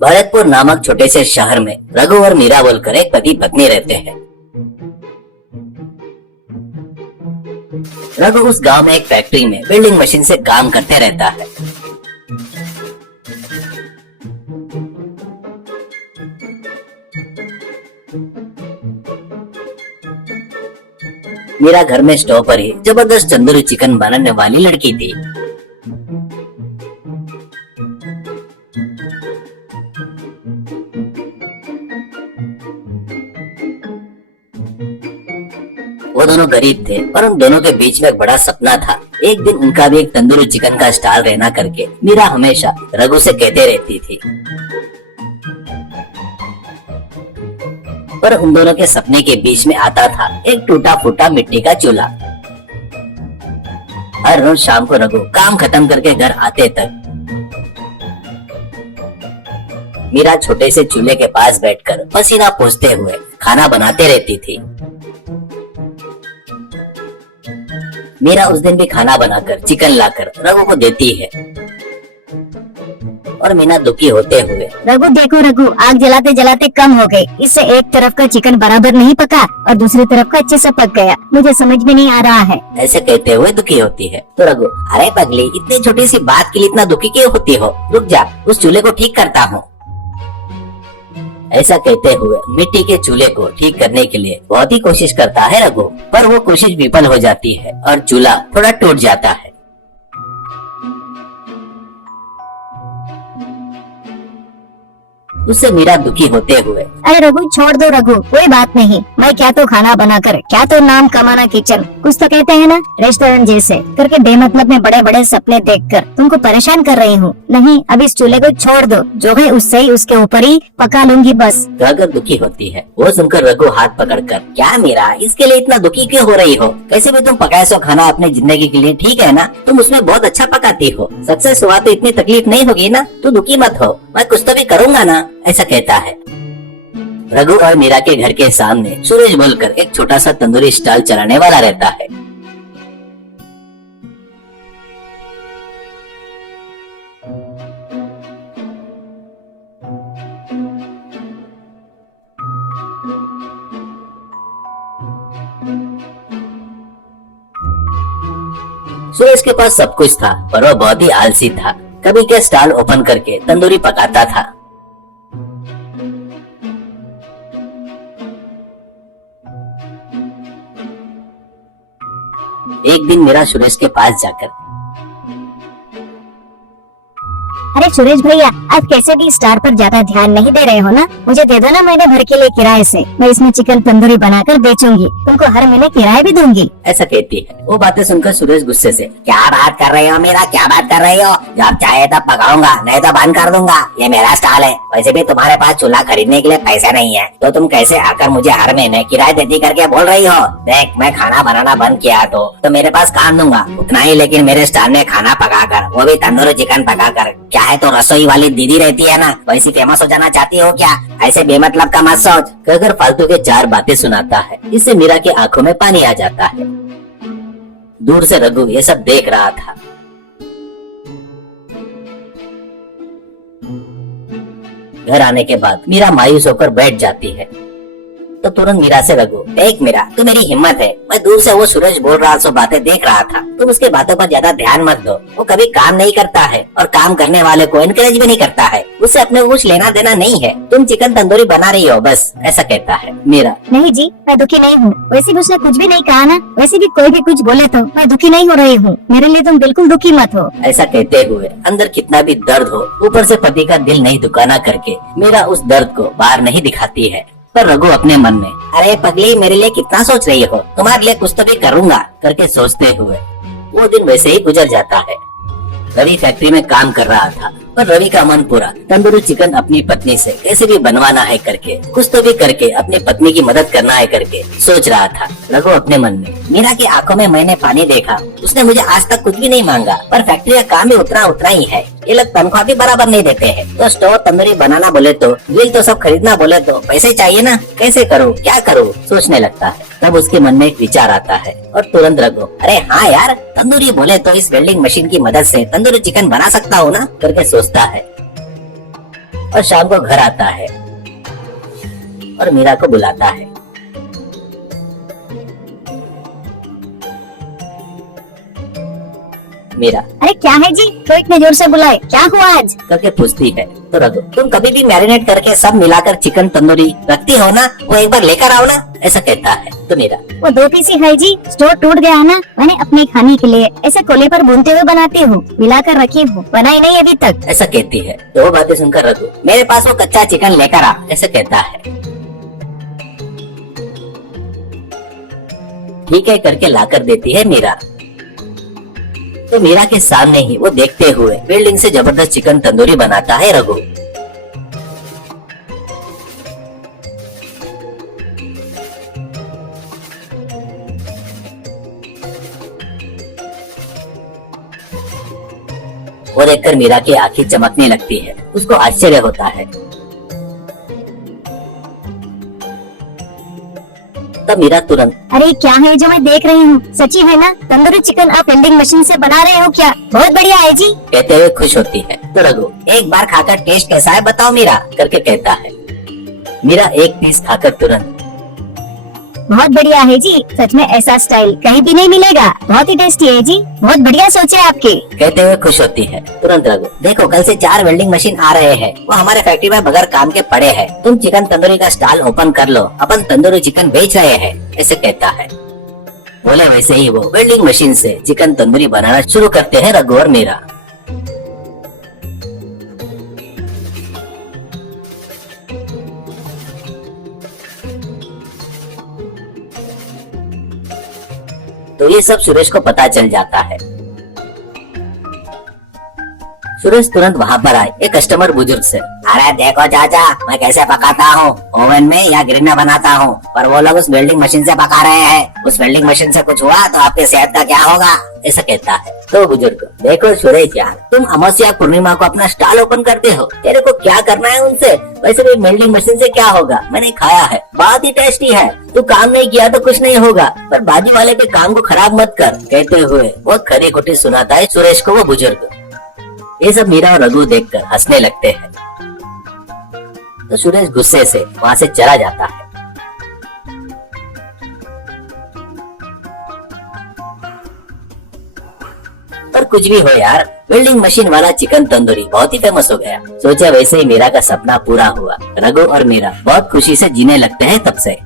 भरतपुर नामक छोटे से शहर में रघु और मीरा बोलकर एक पति पत्नी रहते हैं। रघु उस गांव में एक फैक्ट्री में बिल्डिंग मशीन से काम करते रहता है। मीरा घर में स्टोव पर ही जबरदस्त तंदूरी चिकन बनाने वाली लड़की थी। वो दोनों गरीब थे पर उन दोनों के बीच में एक बड़ा सपना था। एक दिन उनका भी एक तंदूरी चिकन का स्टॉल रहना करके मीरा हमेशा रघु से कहते रहती थी। पर उन दोनों के सपने के बीच में आता था एक टूटा फूटा मिट्टी का चूल्हा। हर रोज शाम को रघु काम खत्म करके घर आते तक मीरा छोटे से चूल्हे के पास बैठकर पसीना पोंछते हुए खाना बनाते रहती थी। मीरा उस दिन भी खाना बनाकर चिकन लाकर रघु को देती है और मीना दुखी होते हुए, रघु देखो रघु, आग जलाते जलाते कम हो गई। इससे एक तरफ का चिकन बराबर नहीं पका और दूसरी तरफ का अच्छे से पक गया। मुझे समझ में नहीं आ रहा है। ऐसे कहते हुए दुखी होती है। तो रघु, अरे पगली, इतनी छोटी सी बात के लिए इतना दुखी क्यों होती हो? रुक जा, उस चूल्हे को ठीक करता हूँ। ऐसा कहते हुए मिट्टी के चूल्हे को ठीक करने के लिए बहुत ही कोशिश करता है रघु, पर वो कोशिश विफल हो जाती है और चूल्हा थोड़ा टूट जाता है। उससे मीरा दुखी होते हुए, अरे रघु छोड़ दो रघु, कोई बात नहीं। मैं क्या तो खाना बनाकर, क्या तो नाम कमाना किचन, कुछ तो कहते हैं ना रेस्टोरेंट जैसे करके बेमतलब में बड़े बड़े सपने देखकर तुमको परेशान कर रही हूँ। नहीं, अब इस चूल्हे को छोड़ दो, जो है उससे ही उसके ऊपर ही पका लूंगी बस। कहकर दुखी होती है। वो सुनकर रघु हाथ पकड़कर, क्या मीरा, इसके लिए इतना दुखी क्यों हो रही हो? कैसे भी तुम पकाए सो खाना अपनी जिंदगी के लिए, ठीक है ना? तुम उसमें बहुत अच्छा पकाती हो, सक्सेस हुआ तो इतनी तकलीफ नहीं होगी ना? तू दुखी मत हो, मैं कुछ तो भी करूँगा ना, ऐसा कहता है। रघु और मीरा के घर के सामने सुरेश बोलकर एक छोटा सा तंदूरी स्टॉल चलाने वाला रहता है। सुरेश के पास सब कुछ था पर वो बहुत ही आलसी था। कभी क्या स्टॉल ओपन करके तंदूरी पकाता था। एक दिन मीरा सुरेश के पास जाकर, अरे सुरेश भैया, आज कैसे भी स्टार पर ज्यादा ध्यान नहीं दे रहे हो ना? मुझे दे दो ना महीने भर के लिए किराए से। मैं इसमें चिकन तंदूरी बनाकर बेचूंगी, तुमको हर महीने किराया भी दूंगी। ऐसा कहती है। वो बातें सुनकर सुरेश गुस्से से, क्या बात कर रही हो मीरा, क्या बात कर रही हो? जब चाहे तब पकाऊंगा, नहीं तो बंद कर दूंगा। ये मेरा स्टॉल है। वैसे भी तुम्हारे पास चूल्हा खरीदने के लिए पैसे नहीं है, तो तुम कैसे आकर मुझे हर महीने किराया देती करके बोल रही हो? देख, मैं खाना बनाना बंद किया तो मेरे पास काम दूंगा उतना ही, लेकिन मेरे स्टॉल में खाना पकाकर, वो भी तंदूरी चिकन पकाकर, क्या है तो रसोई वाली दीदी रहती है ना, वैसी फेमस हो जाना चाहती हो क्या? ऐसे बेमतलब का मत सोच। कहकर फालतू के चार बातें सुनाता है। इससे मीरा की आंखों में पानी आ जाता है। दूर से रघु ये सब देख रहा था। घर आने के बाद मीरा मायूस होकर बैठ जाती है। तो तुरंत मीरा से रघु, देख मीरा, तू मेरी हिम्मत है। मैं दूर से वो सूरज बोल रहा सो बातें देख रहा था। तुम उसके बातों पर ज्यादा ध्यान मत दो। वो कभी काम नहीं करता है और काम करने वाले को इनकरेज भी नहीं करता है। उससे अपने कुछ लेना देना नहीं है। तुम चिकन तंदूरी बना रही हो बस, ऐसा कहता है। मीरा, नहीं जी, मैं दुखी नहीं हूँ। वैसे भी उसने कुछ भी नहीं कहा ना। वैसे भी कोई भी कुछ बोले तो मैं दुखी नहीं हो रही हूँ। मेरे लिए तुम बिल्कुल दुखी मत हो। ऐसा कहते हुए अंदर कितना भी दर्द हो, ऊपर से पति का दिल नहीं दुखाना करके मीरा उस दर्द को बाहर नहीं दिखाती है। पर रघु अपने मन में, अरे पगली, मेरे लिए कितना सोच रही हो? तुम्हारे लिए कुछ तो भी करूंगा करके सोचते हुए वो दिन वैसे ही गुजर जाता है। रवि फैक्ट्री में काम कर रहा था पर रवि का मन पूरा तंदूरी चिकन अपनी पत्नी से कैसे भी बनवाना है करके, कुछ तो भी करके अपनी पत्नी की मदद करना है करके सोच रहा था। रघु अपने मन में, मीरा की आंखों में मैंने पानी देखा। उसने मुझे आज तक कुछ भी नहीं मांगा, पर फैक्ट्री का काम भी उतना ही है। ये लोग तनख्वाह भी बराबर नहीं देते हैं। तो स्टोव तंदूरी बनाना बोले तो, ग्रिल तो सब खरीदना बोले तो पैसे चाहिए ना। कैसे करूँ, क्या करूँ, सोचने लगता है। तब उसके मन में एक विचार आता है और तुरंत रघु, अरे हाँ यार, तंदूरी बोले तो इस वेल्डिंग मशीन की मदद से तंदूरी चिकन बना सकता हूँ ना करके सोचता है। और शाम को घर आता है और मीरा को बुलाता है। मीरा अरे क्या है जी, तो इतने जोर से बुलाए, क्या हुआ आज? करके पूछती है तो रघु, तुम कभी भी मैरिनेट करके सब मिलाकर चिकन तंदूरी रखती हो ना, वो एक बार लेकर आओ ना, ऐसा कहता है। तो मीरा, वो 2 पीस ही है जी, स्टोर टूट गया ना, मैंने अपने खाने के लिए ऐसे कोले पर भूनते हुए बनाती हूँ, मिलाकर रखी हूँ, बनाई नहीं अभी तक। ऐसा कहती है। तो वो बातें सुनकर रघु, मेरे पास वो कच्चा चिकन लेकर आ, ऐसा कहता है। ठीक है करके लाकर देती है मीरा। तो मीरा के सामने ही वो देखते हुए बिल्डिंग से जबरदस्त चिकन तंदूरी बनाता है रघु। वो देखकर मीरा की आंखें चमकने लगती है, उसको आश्चर्य होता है। तब मीरा तुरंत, अरे क्या है जो मैं देख रही हूँ, सच्ची है ना? तंदूरी चिकन आप वेल्डिंग मशीन से बना रहे हो क्या? बहुत बढ़िया है जी। कहते हुए खुश होती है। तो रघु, एक बार खाकर टेस्ट कैसा है बताओ मीरा, करके कहता है। मीरा एक पीस खाकर तुरंत, बहुत बढ़िया है जी, सच में ऐसा स्टाइल कहीं भी नहीं मिलेगा, बहुत ही टेस्टी है जी, बहुत बढ़िया सोच है आपकी। कहते हुए खुश होती है। तुरंत रघु, देखो कल से 4 वेल्डिंग मशीन आ रहे हैं, वो हमारे फैक्ट्री में बगैर काम के पड़े हैं, तुम चिकन तंदूरी का स्टॉल ओपन कर लो, अपन तंदूरी चिकन बेच रहे हैं, ऐसे कहता है। बोले वैसे ही वो वेल्डिंग मशीन से चिकन तंदूरी बनाना शुरू करते हैं रघु और मीरा। तो ये सब सुरेश को पता चल जाता है। सुरेश तुरंत वहाँ पर आए एक कस्टमर बुजुर्ग से, अरे देखो चाचा, मैं कैसे पकाता हूँ, ओवन में या ग्रिल में बनाता हूँ, पर वो लोग उस वेल्डिंग मशीन से पका रहे हैं, उस वेल्डिंग मशीन से कुछ हुआ तो आपके सेहत का क्या होगा, ऐसा कहता है। तो बुजुर्ग, देखो सुरेश यार, तुम अमावस्या पूर्णिमा को अपना स्टॉल ओपन करते हो, तेरे को क्या करना है उनसे, वैसे भी वेल्डिंग मशीन से क्या होगा, मैंने खाया है, बहुत ही टेस्टी है, तू काम नहीं किया तो कुछ नहीं होगा, पर बाजू वाले के काम को खराब मत कर, कहते हुए वो खरी खोटी सुनाता है सुरेश को वो बुजुर्ग। ये सब मीरा और रघु देखकर हंसने लगते हैं। तो सुरेश गुस्से से वहाँ से चला जाता है। पर कुछ भी हो यार, वेल्डिंग मशीन वाला चिकन तंदूरी बहुत ही फेमस हो गया। सोचा वैसे ही मीरा का सपना पूरा हुआ। रघु और मीरा बहुत खुशी से जीने लगते हैं तब से।